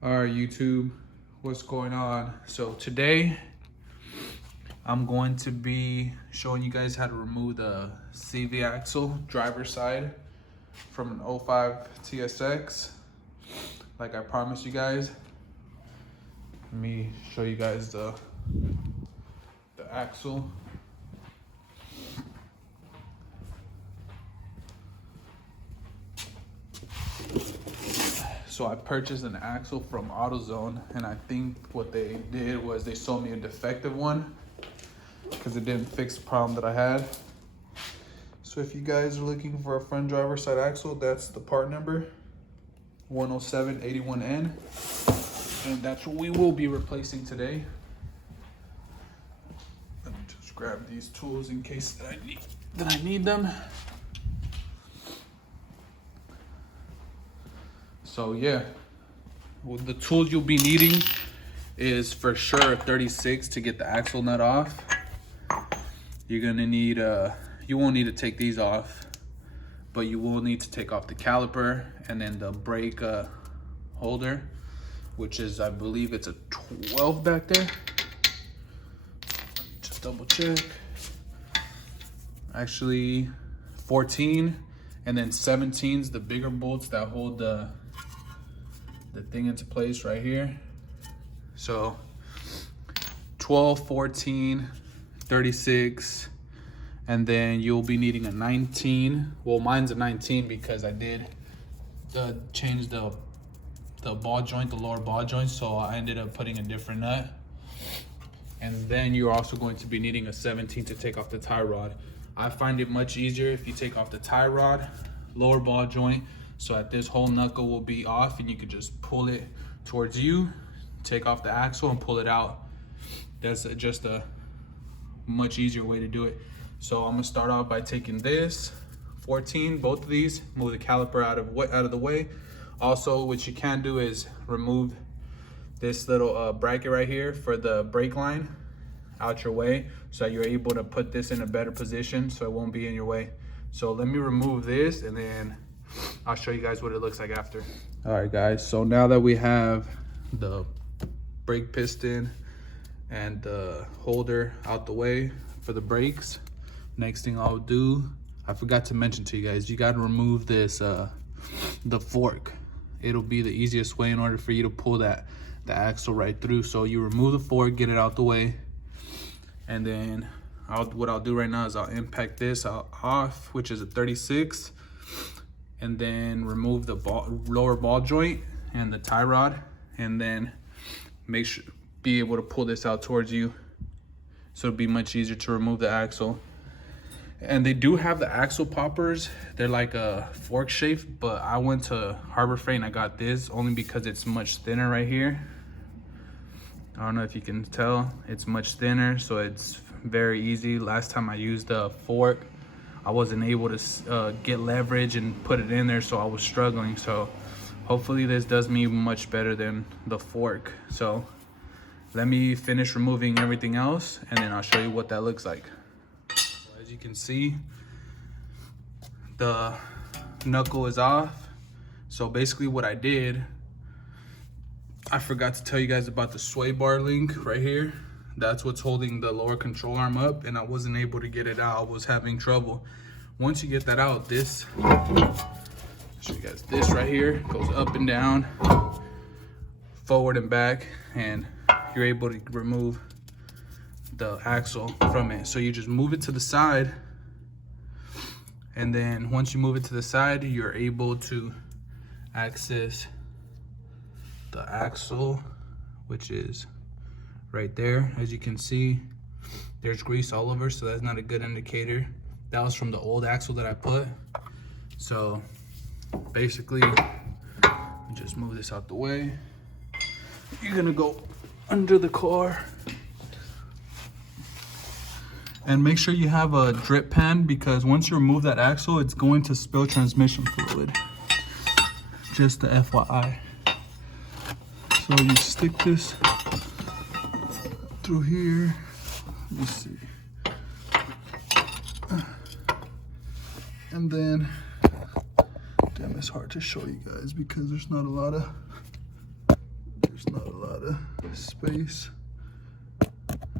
All right, YouTube, what's going on? So today I'm going to be showing you guys how to remove the CV axle driver's side from an 05 TSX, like I promised you guys. Let me show you guys the axle. So I purchased an axle from AutoZone, and I think what they did was they sold me a defective one because it didn't fix the problem that I had. So if you guys are looking for a front driver side axle, that's the part number 10781N, and that's what we will be replacing today. Let me just grab these tools in case that I need them. So yeah, well, the tools you'll be needing is for sure a 36 to get the axle nut off. You're gonna need you won't need to take these off, but you will need to take off the caliper and then the brake holder, which is, I believe it's a 12 back there. Just double check. Actually 14, and then 17's the bigger bolts that hold the thing into place right here. So 12, 14, 36, and then you'll be needing a 19. Well, mine's a 19 because I did change the ball joint, the lower ball joint, so I ended up putting a different nut. And then you're also going to be needing a 17 to take off the tie rod. I find it much easier if you take off the tie rod, lower ball joint, so that this whole knuckle will be off and you could just pull it towards you, take off the axle and pull it out. That's just a much easier way to do it. So I'm gonna start off by taking this 14, both of these, move the caliper out of the way. Also, what you can do is remove this little bracket right here for the brake line out your way, so that you're able to put this in a better position so it won't be in your way. So let me remove this and then I'll show you guys what it looks like after. All right, guys, so now that we have the brake piston and the holder out the way for the brakes, next thing I'll do, I forgot to mention to you guys, you got to remove this the fork. It'll be the easiest way in order for you to pull the axle right through. So you remove the fork, get it out the way, and then what I'll do right now is I'll impact this off, which is a 36, and then remove the lower ball joint and the tie rod, and then be able to pull this out towards you, so it'll be much easier to remove the axle. And they do have the axle poppers. They're like a fork shape, but I went to Harbor Freight and I got this only because it's much thinner right here. I don't know if you can tell, it's much thinner, so it's very easy. Last time I used a fork, I wasn't able to get leverage and put it in there, so I was struggling. So hopefully this does me much better than the fork. So let me finish removing everything else and then I'll show you what that looks like. As you can see, the knuckle is off. So basically what I did, I forgot to tell you guys about the sway bar link right here. That's what's holding the lower control arm up, and I wasn't able to get it out. I was having trouble. Once you get that out, this, I'll show you guys, this right here goes up and down, forward and back, and you're able to remove the axle from it. So you just move it to the side, and then once you move it to the side, you're able to access the axle, which is right there. As you can see, there's grease all over, so that's not a good indicator. That was from the old axle that I put. So basically, just move this out the way. You're gonna go under the car and make sure you have a drip pan, because once you remove that axle, it's going to spill transmission fluid. Just the FYI. So you stick this through here. Let me see. And then, damn, it's hard to show you guys because there's not a lot of there's not a lot of space.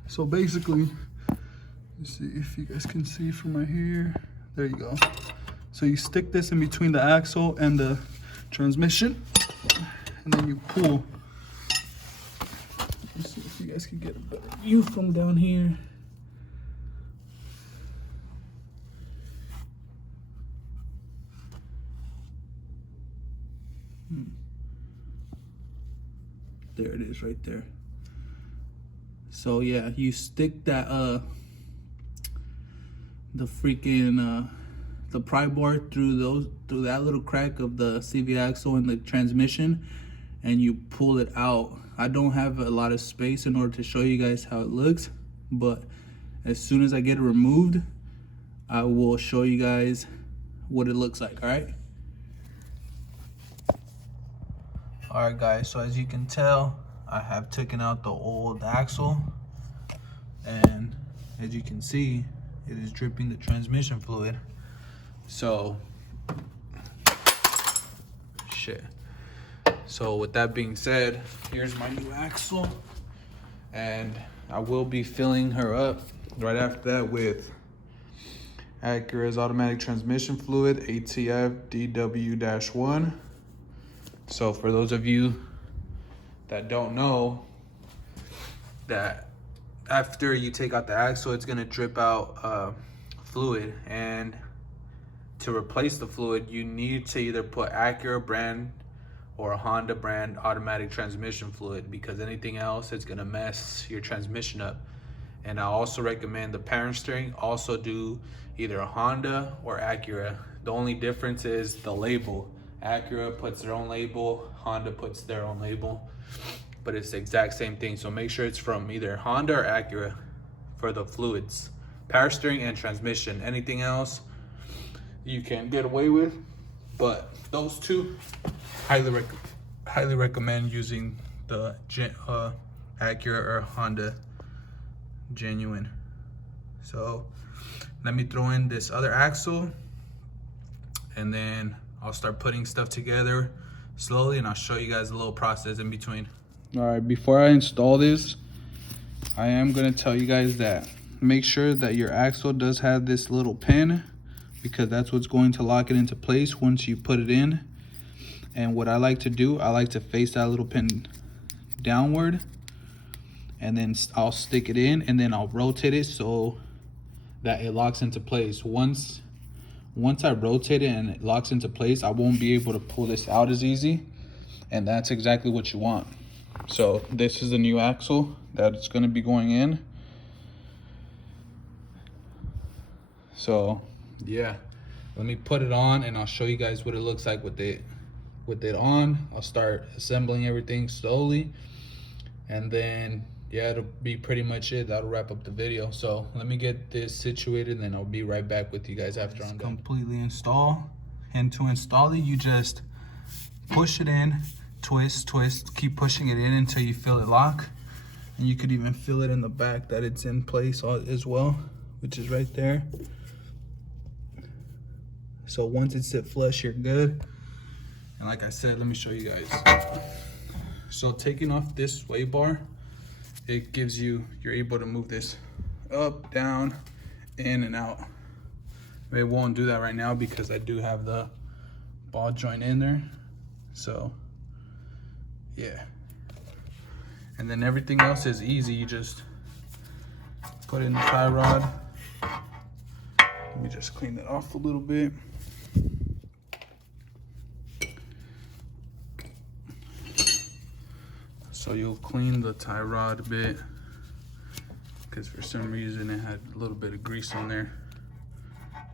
So basically, let's see if you guys can see from right here. There you go. So you stick this in between the axle and the transmission, and then you pull. Let's see if you guys can get a better view from down here. There it is right there. So yeah, you stick that the freaking the pry bar through that little crack of the CV axle and the transmission, and you pull it out. I don't have a lot of space in order to show you guys how it looks, but as soon as I get it removed, I will show you guys what it looks like. All right. All right, guys. So as you can tell, I have taken out the old axle, and as you can see, it is dripping the transmission fluid. So, shit. So with that being said, here's my new axle, and I will be filling her up right after that with Acura's automatic transmission fluid, ATF DW-1. So for those of you that don't know, that after you take out the axle, it's gonna drip out fluid, and to replace the fluid, you need to either put Acura brand or a Honda brand automatic transmission fluid, because anything else is gonna mess your transmission up. And I also recommend the parent steering also do either a Honda or Acura. The only difference is the label. Acura puts their own label, Honda puts their own label, but it's the exact same thing. So make sure it's from either Honda or Acura for the fluids, power steering and transmission. Anything else you can get away with, but those two, highly recommend using the Acura or Honda genuine. So let me throw in this other axle, and then I'll start putting stuff together slowly, and I'll show you guys a little process in between. All right, before I install this, I am gonna tell you guys that make sure that your axle does have this little pin, because that's what's going to lock it into place once you put it in. And what I like to do, I like to face that little pin downward, and then I'll stick it in, and then I'll rotate it so that it locks into place. Once I rotate it and it locks into place, I won't be able to pull this out as easy, and that's exactly what you want. So this is the new axle that it's going to be going in. So yeah, let me put it on and I'll show you guys what it looks like with it on. I'll start assembling everything slowly, and then yeah, it'll be pretty much it. That'll wrap up the video. So let me get this situated, and then I'll be right back with you guys after I'm done. Completely install. And to install it, you just push it in, twist, keep pushing it in until you feel it lock. And you could even feel it in the back that it's in place as well, which is right there. So once it's sit flush, you're good. And like I said, let me show you guys. So taking off this sway bar, it gives you're able to move this up, down, in and out. It won't do that right now because I do have the ball joint in there. So yeah. And then everything else is easy. You just put in the tie rod. Let me just clean that off a little bit. So you'll clean the tie rod a bit, because for some reason it had a little bit of grease on there.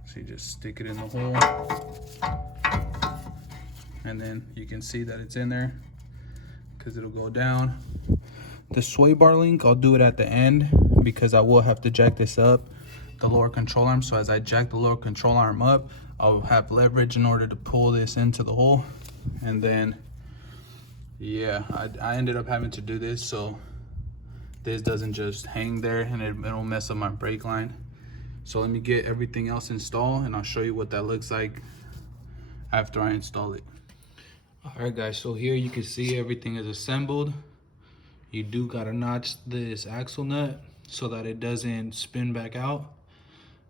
So you just stick it in the hole, and then you can see that it's in there because it'll go down. The sway bar link, I'll do it at the end because I will have to jack this up, the lower control arm. So as I jack the lower control arm up, I'll have leverage in order to pull this into the hole. And then yeah, I ended up having to do this so this doesn't just hang there and it'll mess up my brake line. So let me get everything else installed, and I'll show you what that looks like after I install it. All right guys, so here you can see everything is assembled. you do gotta notch this axle nut so that it doesn't spin back out.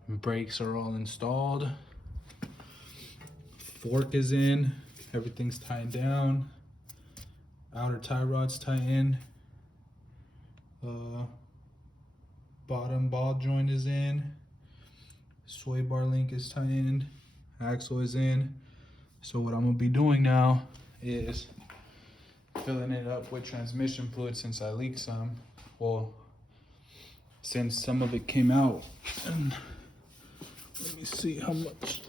Brakes are all installed. Fork is in, everything's tied down. Outer tie rod's tightened. Bottom ball joint is in. Sway bar link is tightened. Axle is in. So what I'm gonna be doing now is filling it up with transmission fluid since I leaked some. Well, since some of it came out. And let me see how much.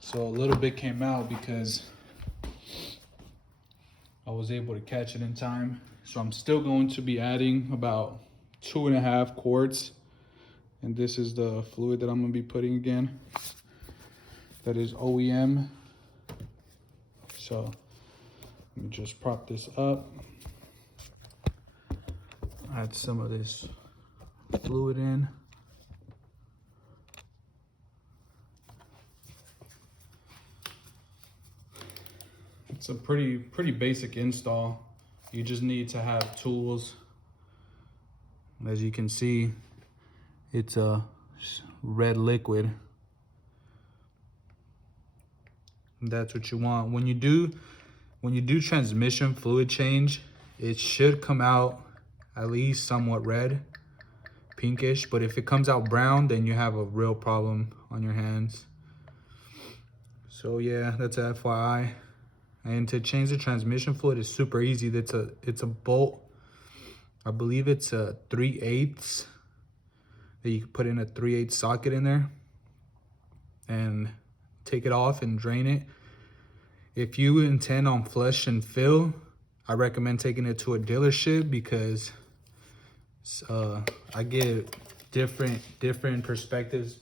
So a little bit came out because I was able to catch it in time. So I'm still going to be adding about 2.5 quarts. And this is the fluid that I'm gonna be putting again. That is OEM. So let me just prop this up. Add some of this fluid in. It's a pretty basic install. You just need to have tools. As you can see, it's a red liquid. That's what you want. When you do transmission fluid change, it should come out at least somewhat red, pinkish, but if it comes out brown, then you have a real problem on your hands. So yeah, that's a FYI. And to change the transmission fluid is super easy. It's a bolt. I believe it's a 3/8 that you can put in a 3/8 socket in there and take it off and drain it. If you intend on flush and fill, I recommend taking it to a dealership because I get different perspectives.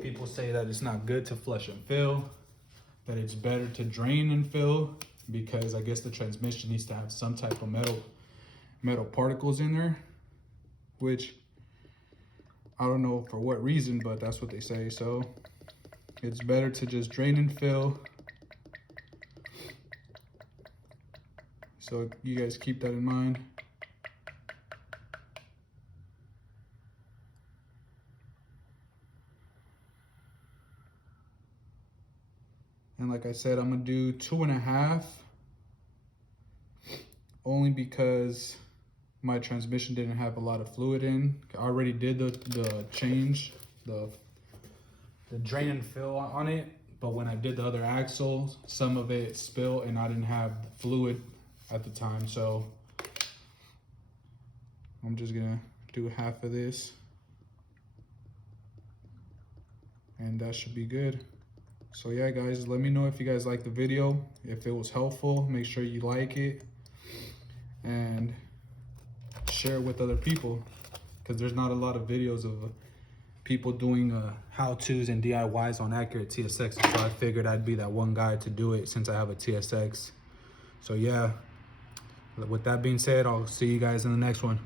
People say that it's not good to flush and fill, that it's better to drain and fill because I guess the transmission needs to have some type of metal particles in there, which I don't know for what reason, but that's what they say. So it's better to just drain and fill. So you guys keep that in mind. And like I said, I'm gonna do 2.5 only because my transmission didn't have a lot of fluid in. I already did the change, the drain and fill on it, but when I did the other axle, some of it spilled and I didn't have fluid at the time. So I'm just gonna do half of this and that should be good. So yeah guys, let me know if you guys liked the video. If it was helpful, make sure you like it and share it with other people because there's not a lot of videos of people doing how-tos and DIYs on Acura TSX. So I figured I'd be that one guy to do it since I have a TSX. So yeah, with that being said, I'll see you guys in the next one.